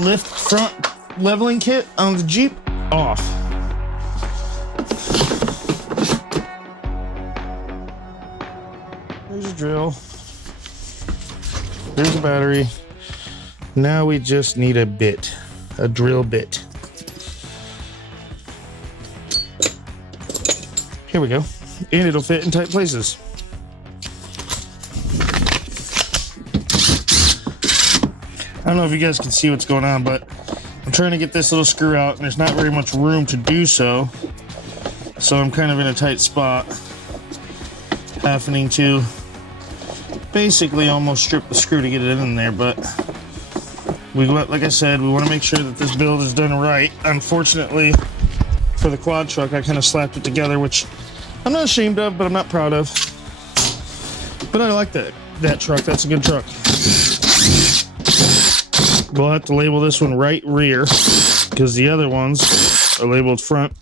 lift front leveling kit on the Jeep off. There's a drill. There's a battery. Now we just need a bit, a drill bit. Here we go. And it'll fit in tight places. I don't know if you guys can see what's going on, but I'm trying to get this little screw out and there's not very much room to do so. So I'm kind of in a tight spot, having to basically almost strip the screw to get it in there, but like I said, we want to make sure that this build is done right. Unfortunately, for the quad truck, I kind of slapped it together, which I'm not ashamed of, but I'm not proud of. But I like that truck. That's a good truck. We'll have to label this one right rear because the other ones are labeled front.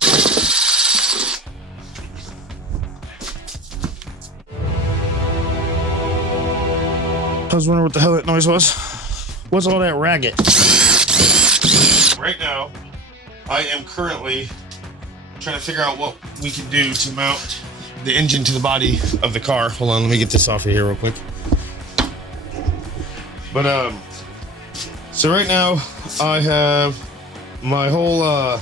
I was wondering what the hell that noise was. What's all that racket? Right now, I am currently trying to figure out what we can do to mount the engine to the body of the car. Hold on, let me get this off of here real quick. But so right now I have my whole I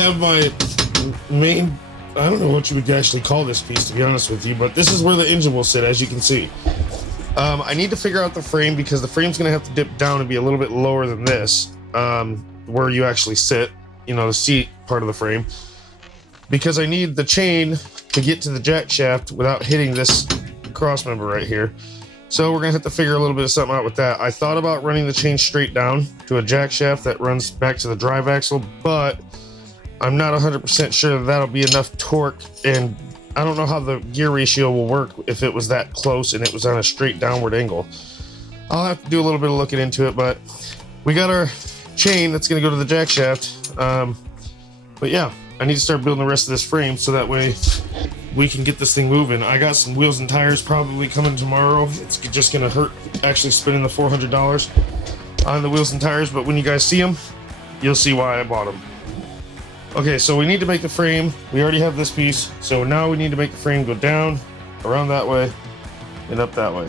have my main, I don't know what you would actually call this piece, to be honest with you, but this is where the engine will sit, as you can see. I need to figure out the frame because the frame's gonna have to dip down and be a little bit lower than this, where you actually sit, you know, the seat part of the frame, because I need the chain to get to the jack shaft without hitting this cross member right here. So we're gonna have to figure a little bit of something out with that. I thought about running the chain straight down to a jack shaft that runs back to the drive axle, but I'm not 100% sure that'll be enough torque, and I don't know how the gear ratio will work if it was that close and it was on a straight downward angle. I'll have to do a little bit of looking into it, but we got our chain that's gonna go to the jack shaft. But yeah, I need to start building the rest of this frame so that way we can get this thing moving. I got some wheels and tires probably coming tomorrow. It's just gonna hurt actually spending the $400 on the wheels and tires, but when you guys see them, you'll see why I bought them. Okay, so we need to make the frame. We already have this piece, so now we need to make the frame go down, around that way, and up that way.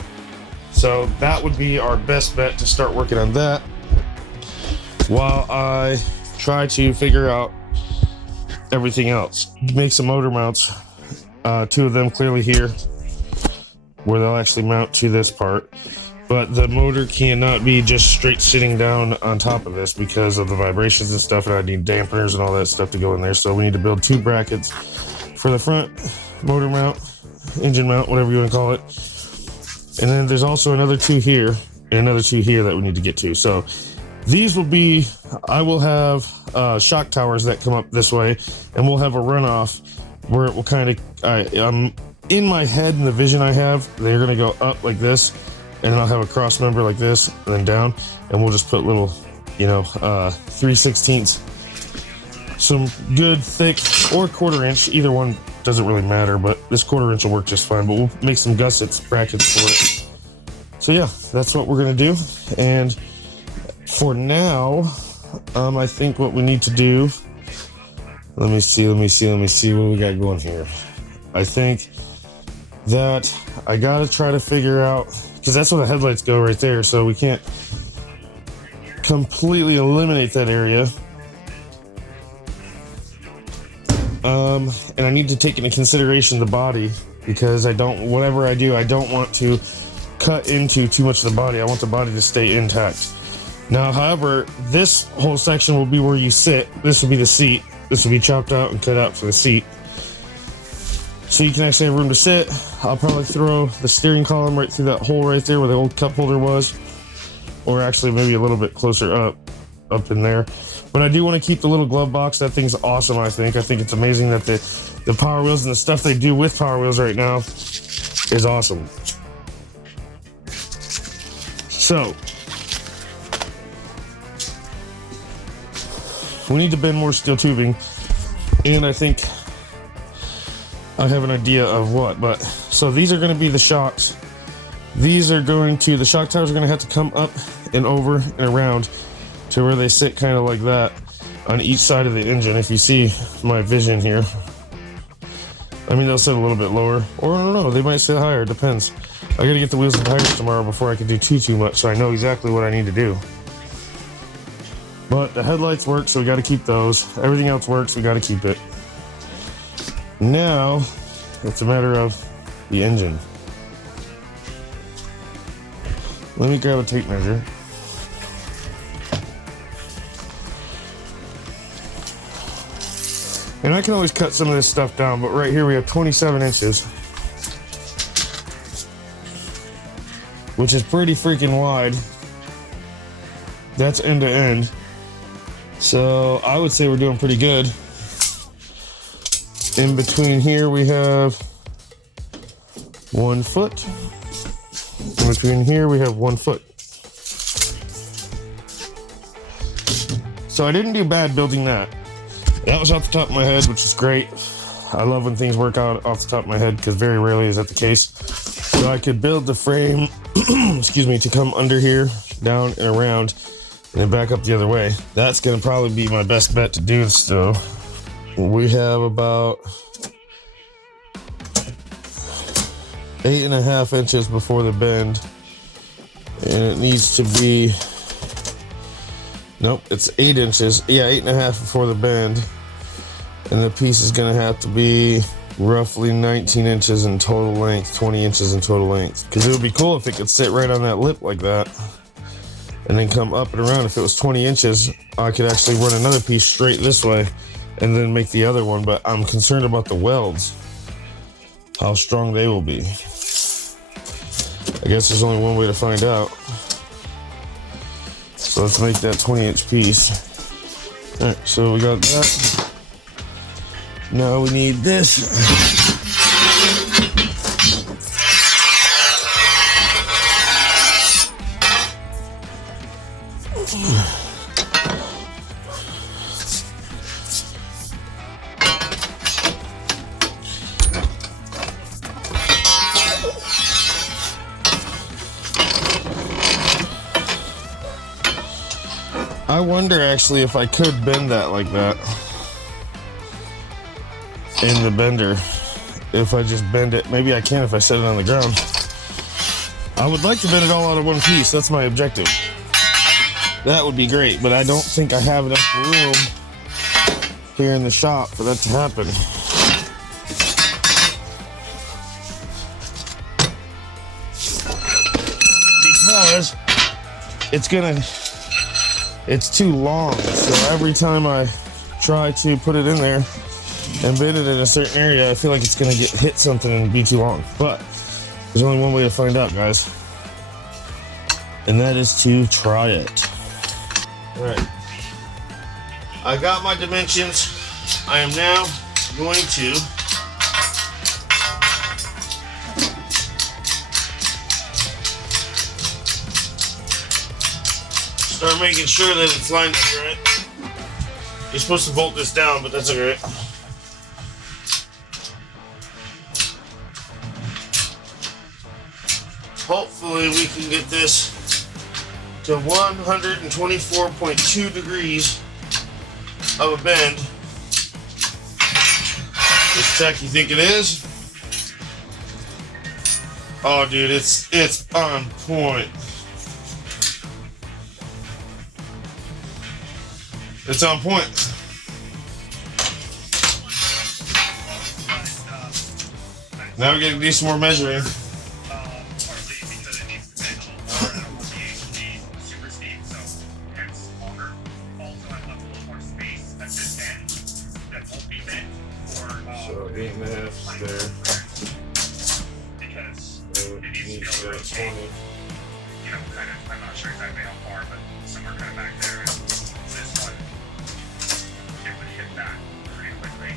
So that would be our best bet to start working on that while I try to figure out everything else. Make some motor mounts, two of them clearly here, where they'll actually mount to this part. But the motor cannot be just straight sitting down on top of this because of the vibrations and stuff, and I need dampeners and all that stuff to go in there. So we need to build two brackets for the front motor mount, engine mount, whatever you want to call it. And then there's also another two here and another two here that we need to get to. So these will be, I will have shock towers that come up this way, and we'll have a runoff where it will kind of, in my head and the vision I have, they're going to go up like this. And then I'll have a cross member like this and then down, and we'll just put little, you know, 3/16, some good thick or 1/4 inch, either one doesn't really matter, but this 1/4 inch will work just fine, but we'll make some gussets brackets for it. So yeah, that's what we're gonna do. And for now, I think what we need to do, let me see what we got going here. I think that I gotta try to figure out, because that's where the headlights go right there, so we can't completely eliminate that area. And I need to take into consideration the body, because whatever I do, I don't want to cut into too much of the body. I want the body to stay intact. Now, however, this whole section will be where you sit. This will be the seat. This will be chopped out and cut out for the seat. So you can actually have room to sit. I'll probably throw the steering column right through that hole right there where the old cup holder was, or actually maybe a little bit closer up in there. But I do want to keep the little glove box. That thing's awesome, I think. I think it's amazing that the Power Wheels and the stuff they do with Power Wheels right now is awesome. So we need to bend more steel tubing, and I think I have an idea of what, but so these are going to be the shocks. The shock towers are going to have to come up and over and around. to where they sit kind of like that on each side of the engine. If you see my vision here, I mean, they'll sit a little bit lower, or I don't know, they might sit higher, it depends. I gotta get the wheels and tires tomorrow before I can do too much, so I know exactly what I need to do. But the headlights work, so we gotta keep those. Everything else works, we gotta keep it. Now, it's a matter of the engine. Let me grab a tape measure. And I can always cut some of this stuff down, but right here we have 27 inches. Which is pretty freaking wide. That's end to end. So I would say we're doing pretty good. In between here we have 1 foot. In between here we have 1 foot. So I didn't do bad building that. That was off the top of my head, which is great. I love when things work out off the top of my head because very rarely is that the case. So I could build the frame, excuse me, to come under here, down and around, and then back up the other way. That's gonna probably be my best bet to do this though. We have about 8.5 inches before the bend, and it needs to be, nope, it's 8 inches. Yeah, 8.5 before the bend, and the piece is gonna have to be roughly 19 inches in total length, 20 inches in total length. Because it would be cool if it could sit right on that lip like that, and then come up and around. If it was 20 inches, I could actually run another piece straight this way, and then make the other one. But I'm concerned about the welds, how strong they will be. I guess there's only one way to find out. So let's make that 20-inch piece. All right, so we got that. Now we need this. I wonder actually if I could bend that like that in the bender. If I just bend it, maybe I can if I set it on the ground. I would like to bend it all out of one piece. That's my objective. That would be great, but I don't think I have enough room here in the shop for that to happen. Because it's too long, so every time I try to put it in there and bend it in a certain area, I feel like it's gonna hit something and be too long. But there's only one way to find out, guys, and that is to try it. All right, I got my dimensions. I am now going to start making sure that it's lined up right. You're supposed to bolt this down, but that's alright. Hopefully we can get this to 124.2 degrees of a bend. Just check, you think it is? Oh dude, it's on point. It's on point. Now we're gonna do some more measuring. So 8.5 there. Because it needs to go to 20. You know, kind of, I'm not sure exactly how far, but somewhere kind of back there. And this one, it would hit that pretty quickly.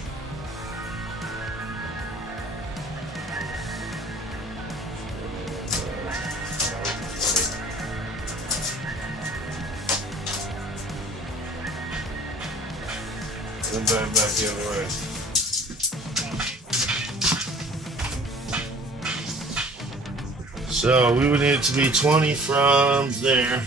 And then back the other way. So we would need it to be 20 from there.